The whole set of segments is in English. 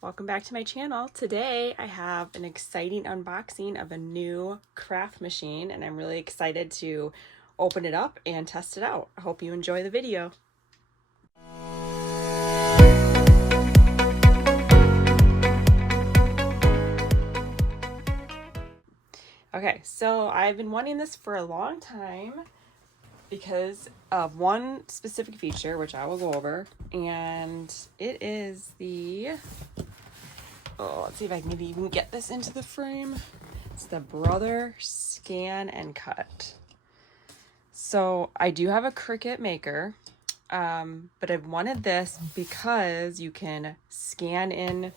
Welcome back to my channel. Today I have an exciting unboxing of a new craft machine and I'm really excited to open it up and test it out. I hope you enjoy the video. Okay, so I've been wanting this for a long time because of one specific feature, which I will go over, and it is the, let's see if I can maybe even get this into the frame. It's the Brother Scan and Cut. So I do have a Cricut maker, but I've wanted this because you can scan in,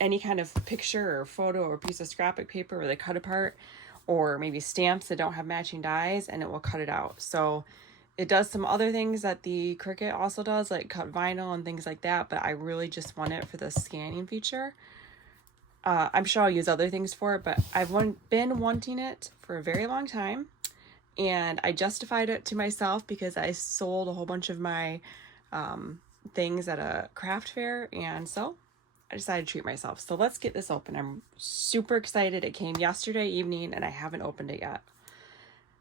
any kind of picture or photo or piece of scrapbook paper where they cut apart, or maybe stamps that don't have matching dies, and it will cut it out. So it does some other things that the Cricut also does, like cut vinyl and things like that, but I really just want it for the scanning feature. I'm sure I'll use other things for it, but I've been wanting it for a very long time, and I justified it to myself because I sold a whole bunch of my things at a craft fair, and so I decided to treat myself. So let's get this open. I'm super excited. It came yesterday evening and I haven't opened it yet.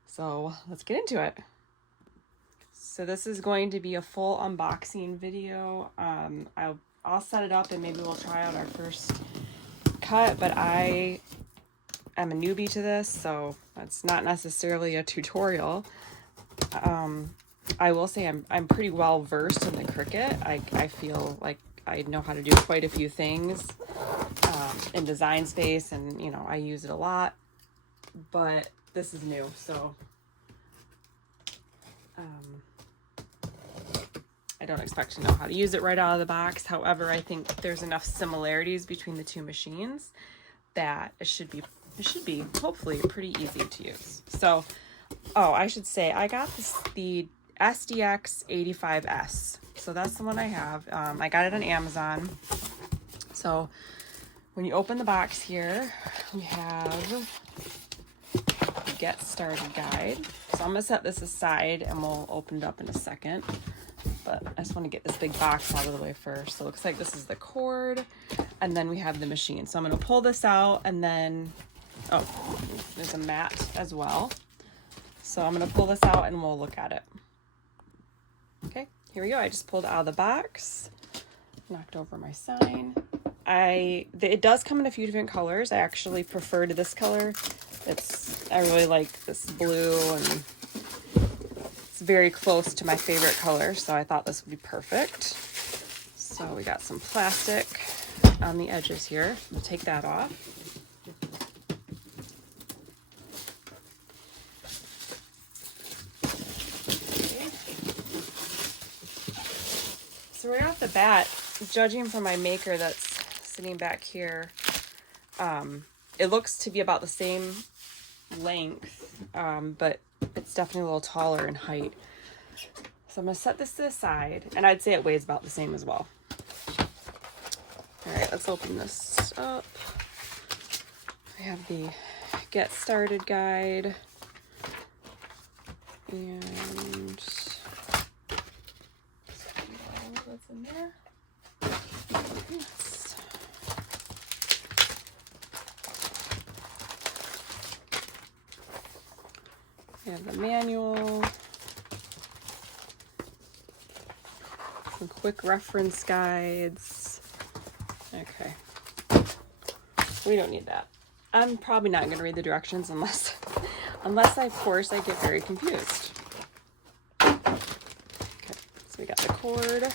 So let's get into it. So this is going to be a full unboxing video. I'll set it up and maybe we'll try out our first cut, but I am a newbie to this, so that's not necessarily a tutorial. I will say I'm pretty well versed in the Cricut. I feel like I know how to do quite a few things in design space, and I use it a lot, but this is new, so I don't expect to know how to use it right out of the box. However, I think there's enough similarities between the two machines that it should be hopefully pretty easy to use. So, I should say I got the DX85S. So that's the one I have. I got it on Amazon. So when you open the box here, we have the Get Started guide. So I'm going to set this aside and we'll open it up in a second. But I just want to get this big box out of the way first. So it looks like this is the cord, and then we have the machine. So I'm going to pull this out, and then, there's a mat as well. So I'm going to pull this out and we'll look at it. Okay, here we go. I just pulled it out of the box, knocked over my sign. It does come in a few different colors. I actually preferred this color. I really like this blue, and it's very close to my favorite color, so I thought this would be perfect. So we got some plastic on the edges here. We'll take that off. So right off the bat, judging from my maker that's sitting back here, it looks to be about the same length, but it's definitely a little taller in height. So I'm going to set this to the side, and I'd say it weighs about the same as well. All right, let's open this up. I have the Get Started guide, and what's in there? Yes. We have the manual, some quick reference guides. Okay, we don't need that. I'm probably not going to read the directions unless of course I get very confused. Okay, so we got the cord.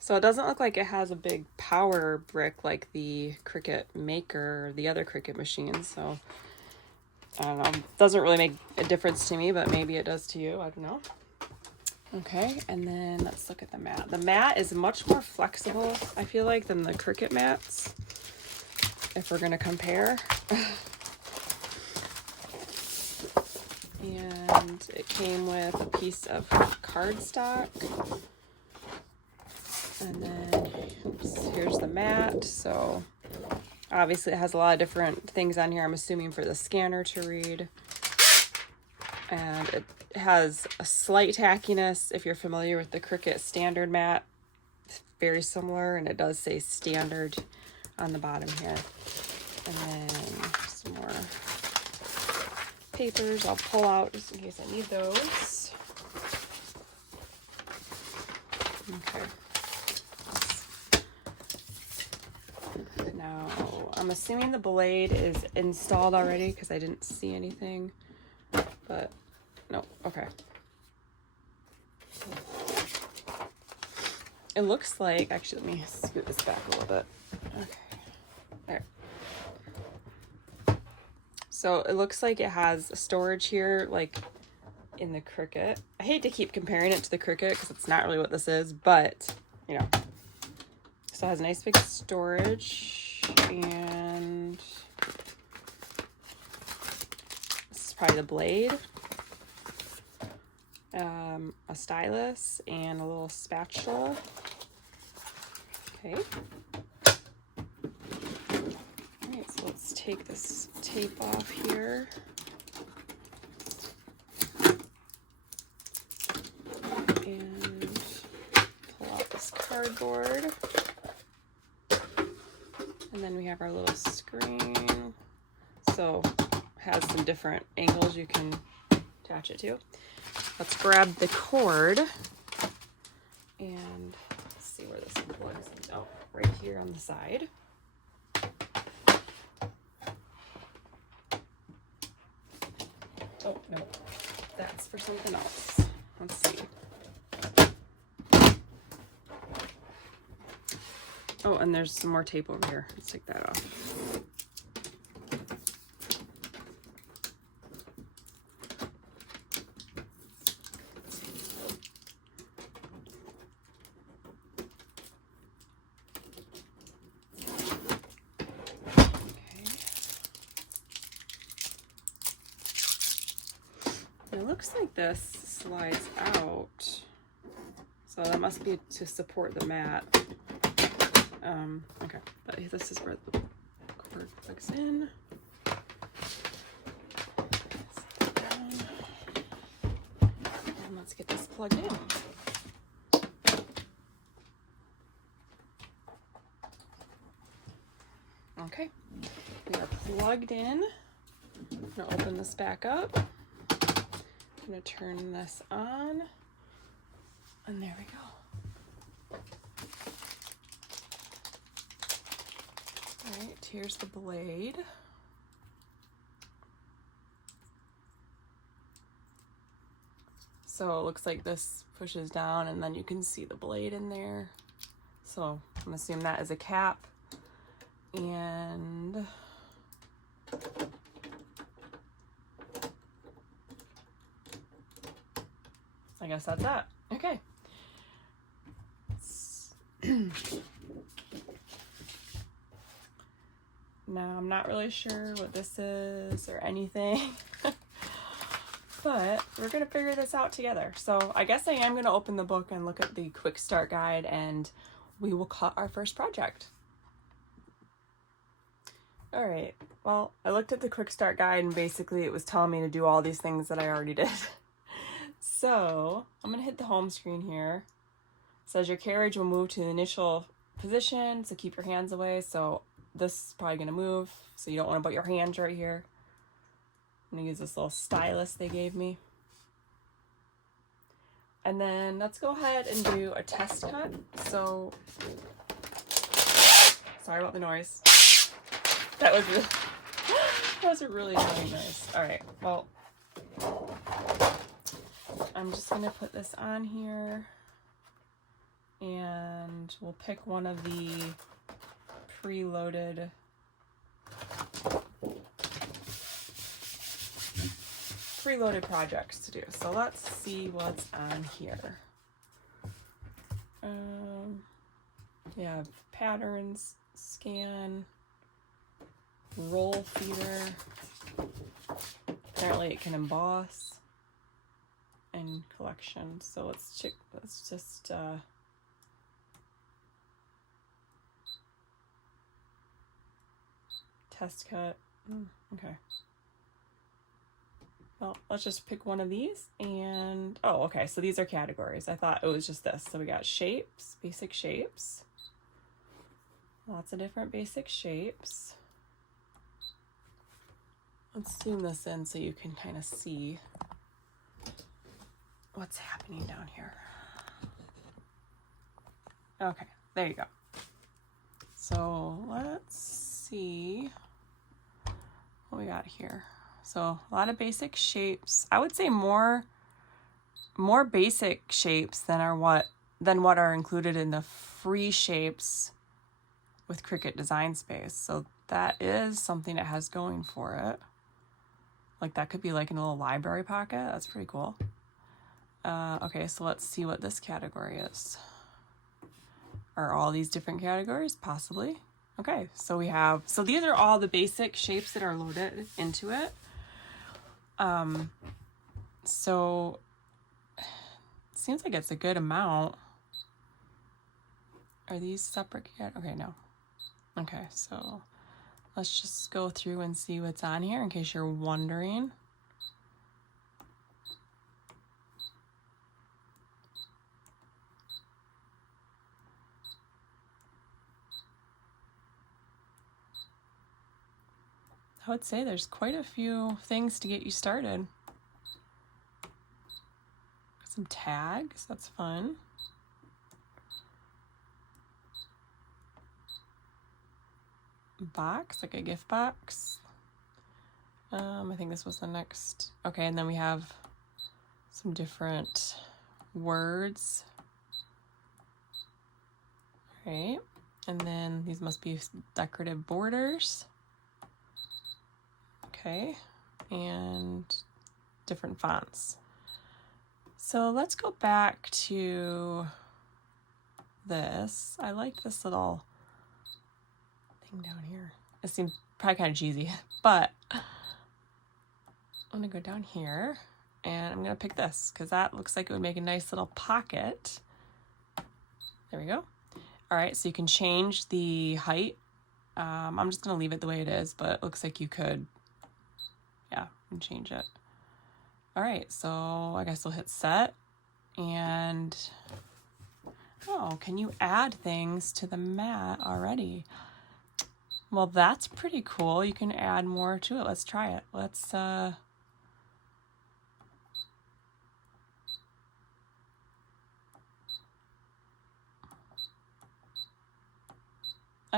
So it doesn't look like it has a big power brick like the Cricut maker or the other Cricut machines. So I don't know. It doesn't really make a difference to me, but maybe it does to you. I don't know. Okay, and then let's look at the mat. The mat is much more flexible, I feel like, than the Cricut mats, if we're going to compare. And it came with a piece of cardstock. And then, here's the mat. So obviously it has a lot of different things on here, I'm assuming for the scanner to read. and it has a slight tackiness. If you're familiar with the Cricut standard mat, it's very similar, and it does say standard on the bottom here. And then some more papers I'll pull out just in case I need those. Okay. Now, I'm assuming the blade is installed already because I didn't see anything, but no, okay. It looks like, actually, let me scoot this back a little bit. Okay, there. So it looks like it has storage here, like in the Cricut. I hate to keep comparing it to the Cricut because it's not really what this is, but you know. So it has a nice big storage, and this is probably the blade, a stylus, and a little spatula. Okay. Alright, so let's take this tape off here. And pull out this cardboard. And then we have our little screen. So it has some different angles you can attach it to. Let's grab the cord and see where this plugs in. Oh, right here on the side. Oh, no, that's for something else. Let's see. Oh, and there's some more tape over here. Let's take that off. It looks like this slides out, so that must be to support the mat. Okay, but this is where the cord plugs in. And let's get this plugged in. Okay, we are plugged in. I'm gonna open this back up. I'm gonna turn this on, and there we go. All right, here's the blade. So it looks like this pushes down, and then you can see the blade in there. So I'm assuming that is a cap, and I guess that's that. Okay. Now, I'm not really sure what this is or anything, but we're going to figure this out together. So I guess I am going to open the book and look at the quick start guide, and we will cut our first project. All right. Well, I looked at the quick start guide, and basically it was telling me to do all these things that I already did. So I'm going to hit the home screen here. It says your carriage will move to the initial position, so keep your hands away. So this is probably going to move, so you don't want to put your hands right here. I'm going to use this little stylus they gave me. And then let's go ahead and do a test cut. So, sorry about the noise. That was a really annoying noise. All right, well, I'm just going to put this on here, and we'll pick one of the preloaded projects to do. So let's see what's on here. We have patterns, scan, roll feeder. Apparently it can emboss, and collection. So let's check. Let's just test cut. Okay. Well, let's just pick one of these and, oh, okay, so these are categories. I thought it was just this. So we got shapes, basic shapes. Lots of different basic shapes. Let's zoom this in so you can kind of see what's happening down here. Okay, there you go. So let's see what we got here. So a lot of basic shapes. I would say more basic shapes than what are included in the free shapes with Cricut Design Space. So that is something it has going for it. Like that could be like in a little library pocket. That's pretty cool. Okay, so let's see what this category is. Are all these different categories? Possibly. Okay, so these are all the basic shapes that are loaded into it. So it seems like it's a good amount. Are these separate? Okay, no. Okay, so let's just go through and see what's on here in case you're wondering. I would say there's quite a few things to get you started. Some tags, that's fun. Box, like a gift box. I think this was the next. Okay, and then we have some different words. Right, and then these must be decorative borders. Okay, and different fonts. So let's go back to this. I like this little thing down here. It seems probably kind of cheesy, but I'm gonna go down here and I'm gonna pick this because that looks like it would make a nice little pocket. There we go. All right, so you can change the height. I'm just gonna leave it the way it is, but it looks like you could, yeah, and change it. All right, so I guess we'll hit set and, oh, can you add things to the mat already? Well, that's pretty cool. You can add more to it. Let's try it. Let's, I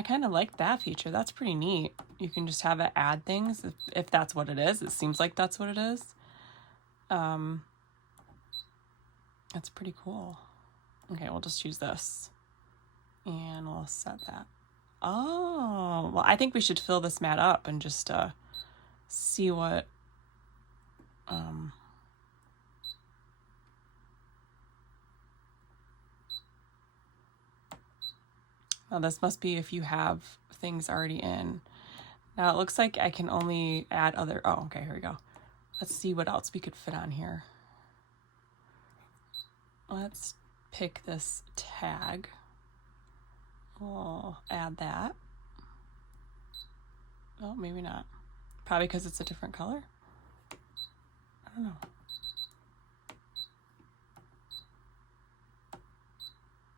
kind of like that feature. That's pretty neat. You can just have it add things if that's what it is. It seems like that's what it is. That's pretty cool. Okay, we'll just use this and we'll set that. Oh, well, I think we should fill this mat up and just see what now this must be if you have things already in. Now it looks like I can only add other, oh, okay, here we go. Let's see what else we could fit on here. Let's pick this tag. We'll add that. Oh, maybe not. Probably because it's a different color. I don't know.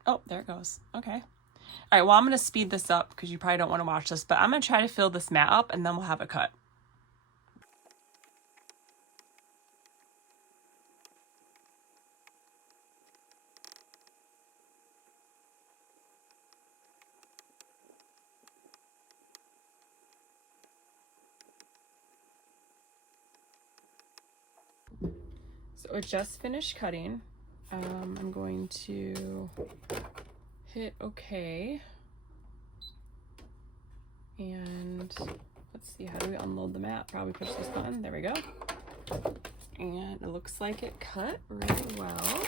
Oh, there it goes. Okay. All right, well, I'm going to speed this up because you probably don't want to watch this, but I'm going to try to fill this mat up and then we'll have it cut. So it just finished cutting. I'm going to hit OK. And let's see, how do we unload the mat? Probably push this button. There we go. And it looks like it cut really well.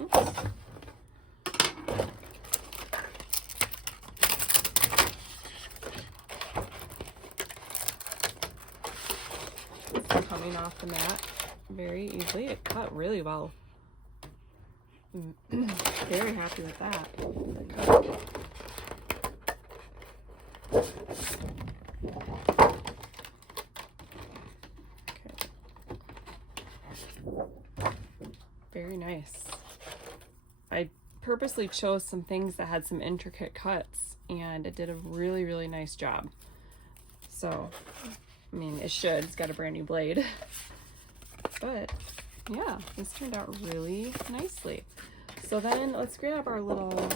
Oops. It's coming off the mat very easily. It cut really well. Very happy with that. Okay. Very nice. I purposely chose some things that had some intricate cuts, and it did a really, really nice job. So, I mean, it should. It's got a brand new blade. But, yeah, this turned out really nicely. So then let's grab our little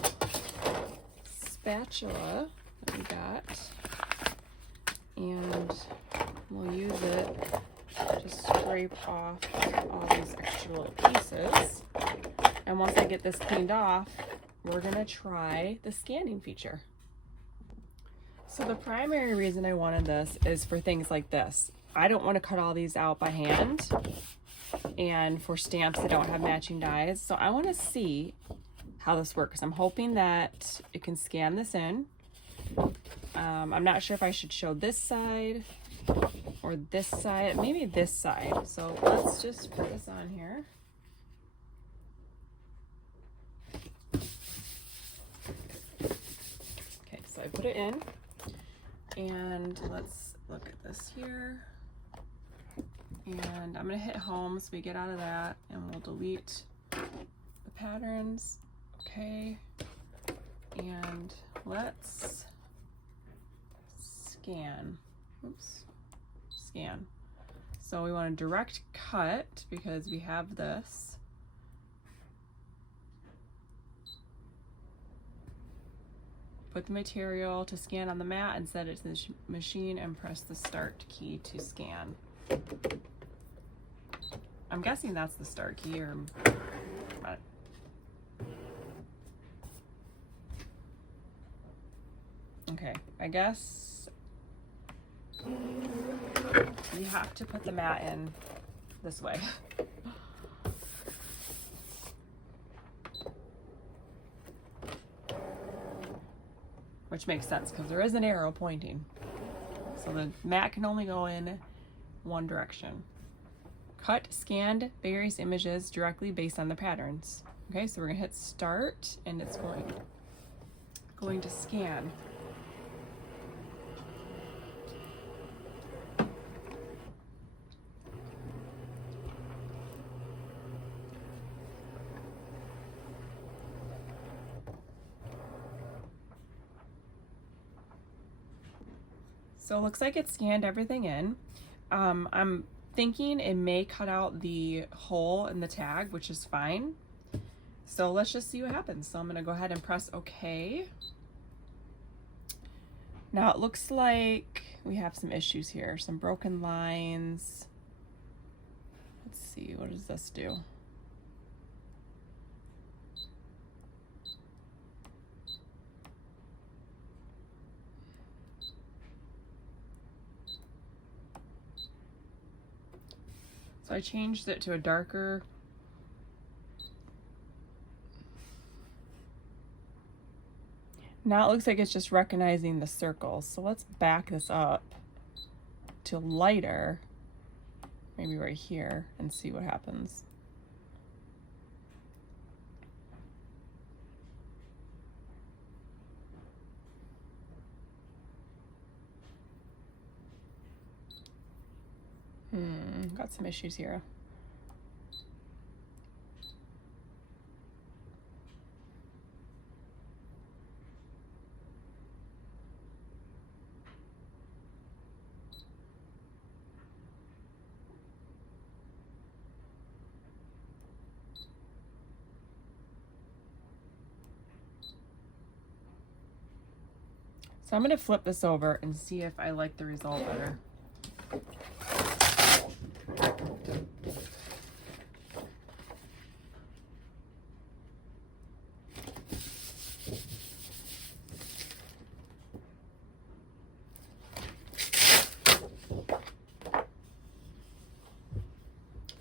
spatula that we got, and we'll use it to scrape off all these extra little pieces. And once I get this cleaned off, we're gonna try the scanning feature. So the primary reason I wanted this is for things like this. I don't want to cut all these out by hand, and for stamps that don't have matching dies. So I want to see how this works. I'm hoping that it can scan this in. I'm not sure if I should show this side or this side, maybe this side. So let's just put this on here. Okay, so I put it in, and let's look at this here. And I'm gonna hit home so we get out of that, and we'll delete the patterns. Okay, and let's scan. Oops, scan. So we want a direct cut because we have this. Put the material to scan on the mat and set it to the machine and press the start key to scan. I'm guessing that's the start key, or okay, I guess you have to put the mat in this way. Which makes sense because there is an arrow pointing. So the mat can only go in one direction. Cut scanned various images directly based on the patterns. Okay, so we're gonna hit start, and it's going to scan. So it looks like it scanned everything in. I'm thinking it may cut out the hole in the tag, which is fine. So let's just see what happens. So I'm gonna go ahead and press OK. Now it looks like we have some issues here, some broken lines. Let's see, what does this do? So I changed it to a darker. Now it looks like it's just recognizing the circles. So let's back this up to lighter, maybe right here, and see what happens. Got some issues here. So I'm going to flip this over and see if I like the result better.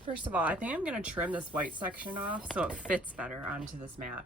First of all, I think I'm going to trim this white section off so it fits better onto this mat.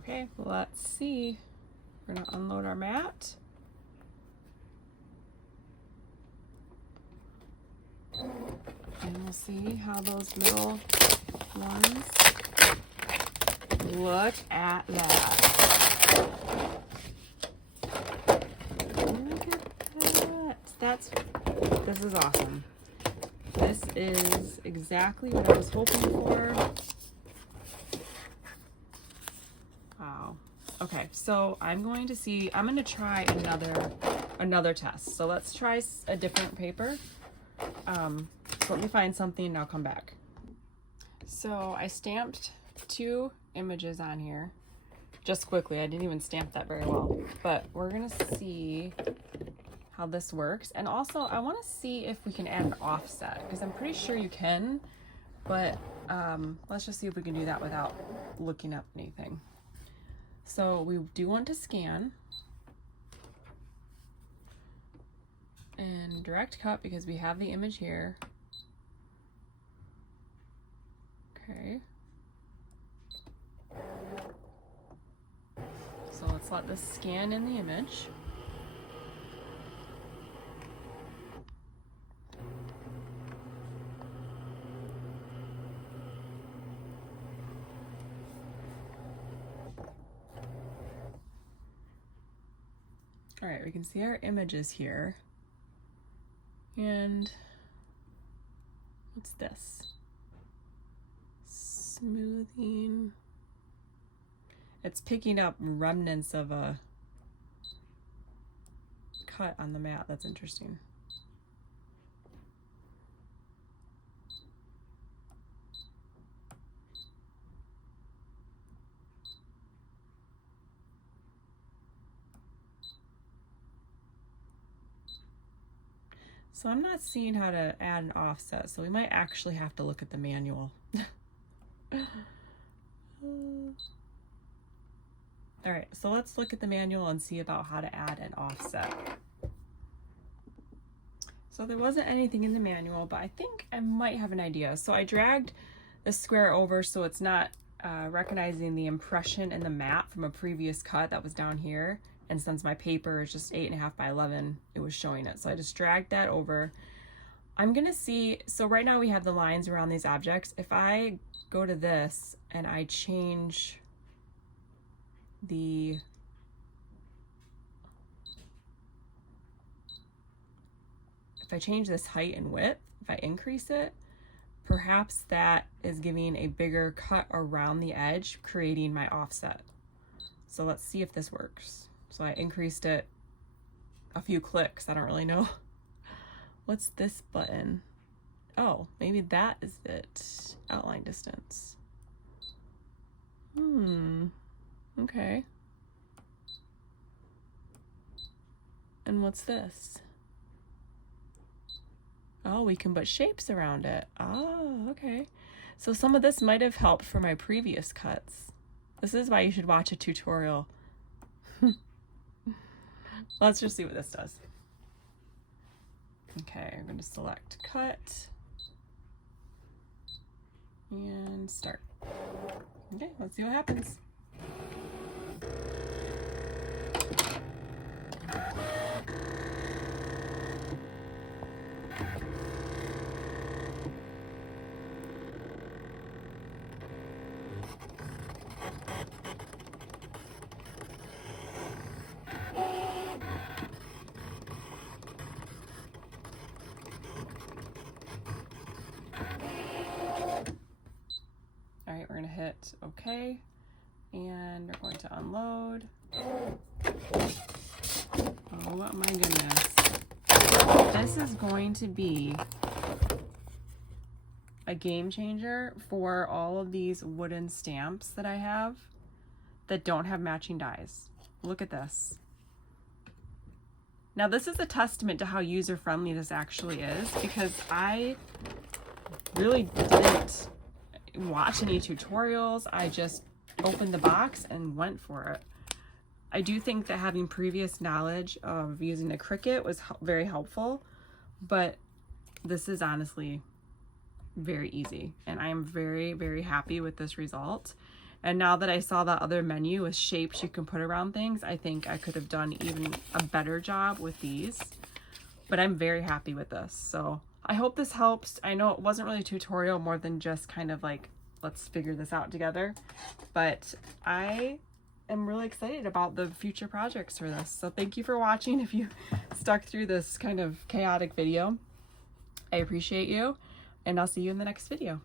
Okay, let's see. We're gonna unload our mat. And we'll see how those little ones, look at that. Look at that. This is awesome. This is exactly what I was hoping for. Wow. Okay, so I'm going to try another test. So let's try a different paper. So let me find something and I'll come back. So I stamped 2 images on here just quickly. I didn't even stamp that very well, but we're gonna see how this works. And also I want to see if we can add an offset, because I'm pretty sure you can, but let's just see if we can do that without looking up anything. So we do want to scan and direct cut because we have the image here. Okay. So let's let this scan in the image. All right, we can see our images here. And what's this? Smoothing. It's picking up remnants of a cut on the mat. That's interesting. So I'm not seeing how to add an offset, so we might actually have to look at the manual. All right, so let's look at the manual and see about how to add an offset. So there wasn't anything in the manual, but I think I might have an idea. So I dragged the square over so it's not recognizing the impression in the mat from a previous cut that was down here. And since my paper is just 8.5 by 11, it was showing it. So I just dragged that over. I'm gonna see, so right now we have the lines around these objects. If I go to this and I change if I change this height and width, if I increase it, perhaps that is giving a bigger cut around the edge, creating my offset. So let's see if this works. So I increased it a few clicks. I don't really know. What's this button? Oh, maybe that is it. Outline distance. Okay. And what's this? Oh, we can put shapes around it. Oh, okay. So some of this might have helped for my previous cuts. This is why you should watch a tutorial. Let's just see what this does. Okay, I'm going to select cut and start. Okay, let's see what happens. All right, we're gonna hit OK, and we're going to unload. Oh my goodness. This is going to be a game changer for all of these wooden stamps that I have that don't have matching dies. Look at this. Now this is a testament to how user-friendly this actually is, because I really didn't watch any tutorials. I just opened the box and went for it. I do think that having previous knowledge of using a Cricut was very helpful, but this is honestly very easy, and I am very, very happy with this result. And now that I saw that other menu with shapes you can put around things, I think I could have done even a better job with these. But I'm very happy with this. So I hope this helps. I know it wasn't really a tutorial, more than just kind of like, let's figure this out together. But I am really excited about the future projects for this. So thank you for watching. If you stuck through this kind of chaotic video, I appreciate you, and I'll see you in the next video.